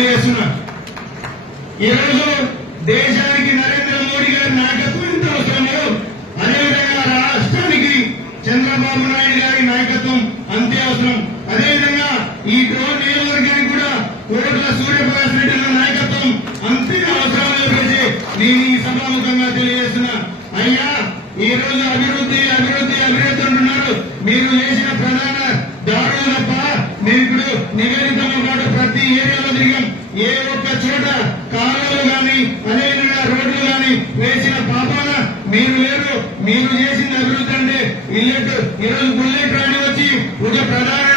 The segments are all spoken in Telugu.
ఈ రోజు దేశానికి నరేంద్ర మోడీ గారి నాయకత్వం ఎంత అవసరమో అదేవిధంగా రాష్ట్రానికి చంద్రబాబు నాయుడు గారి నాయకత్వం అంతే అవసరం. అదేవిధంగా ఈ డ్రోన్ నియోజకవర్గానికి కూడా కోట్ల సూర్యప్రకాశ్ రెడ్డి నాయకత్వం అంతే అవసరం చెప్పేసి నేను ఈ సభాముఖంగా తెలియజేస్తున్నా. అయ్యా ఈ రోజు అభివృద్ధి అభివృద్ధి అభివృద్ధి అంటున్నారు. మీరు చేసిన ప్రధాన దారులు తప్ప మీరు ఇప్పుడు నివేదికలో పాటు ప్రతి ఏరియాలో తిరిగాం. ఏ ఒక్క చోట కాలువలు గాని అదేవిధంగా రోడ్లు గాని వేసిన పాపాన మీరు లేరు. మీరు చేసిన అభివృద్ధి అంటే ఇల్లెట్ ఈ రోజు బుల్లెట్ రాని వచ్చి ఒక ప్రధాన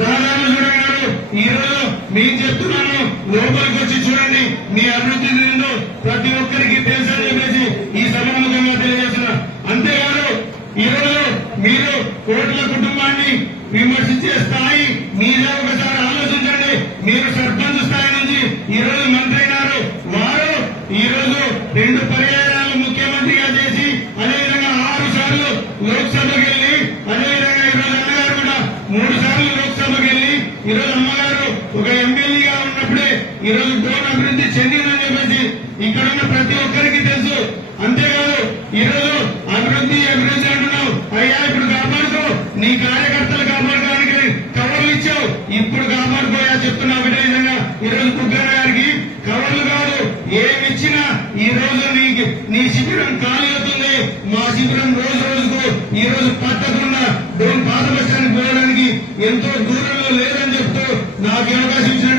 రహదారులు చూడగలరు. ఈ రోజు మీకు చెప్తున్నాను, లోపలికి వచ్చి చూడండి మీ అభివృద్ధి ఏందో ప్రతి ఒక్కరికి తెలుసని చెప్పేసి ఈ సభాముఖంగా తెలియజేస్తున్నా. అంతేకాదు ఈ రోజు మీరు కోట్ల కుటుంబాన్ని విమర్శించే స్థాయి మీరే ఒకసారి ఆలోచించండి. మీరు సర్పంచ్ స్థాయి నుంచి ఈ రోజు మంత్రి అయినారు. వారు ఈ రోజు 2 పర్యాయాలు ముఖ్యమంత్రిగా చేసి అదేవిధంగా 6 సార్లు లోక్సభకి వెళ్లి అదేవిధంగా ఈ రోజు అన్నగారు కూడా 3 సార్లు లోక్సభకి వెళ్లి ఈ రోజు అమ్మగారు ఒక ఎమ్మెల్యేగా ఉన్నప్పుడే ఈ రోజు డ్రోన్ అభివృద్ధి చెందిందని చెప్పేసి ఇక్కడ ఉన్న ప్రతి ఒక్కరికి తెలుసు. అంతేకాదు ఈ రోజు అభివృద్ధి అభివృద్ధి అంటున్నావు. అయ్యా ఇప్పుడు కాపాడుకో, నీ కార్యకర్తలు కాపాడుకోవడానికి కవర్లు ఇచ్చావు, ఇప్పుడు కాపాడుకోయా చెప్తున్నా. ఒకటే విధంగా ఈ రోజు కుగ్గర గారికి కవర్లు కాదు ఏమిచ్చినా ఈ రోజు నీ శిబిరం ఖాళీ అవుతుంది. మా శిబిరం రోజు రోజుకు ఈ రోజు పట్టకుండా డ్రోన్ పాత బస్టాండ్కి పోవడానికి ఎంతో దూరంలో లేదని చెప్తూ నాకు అవకాశం ఇచ్చిన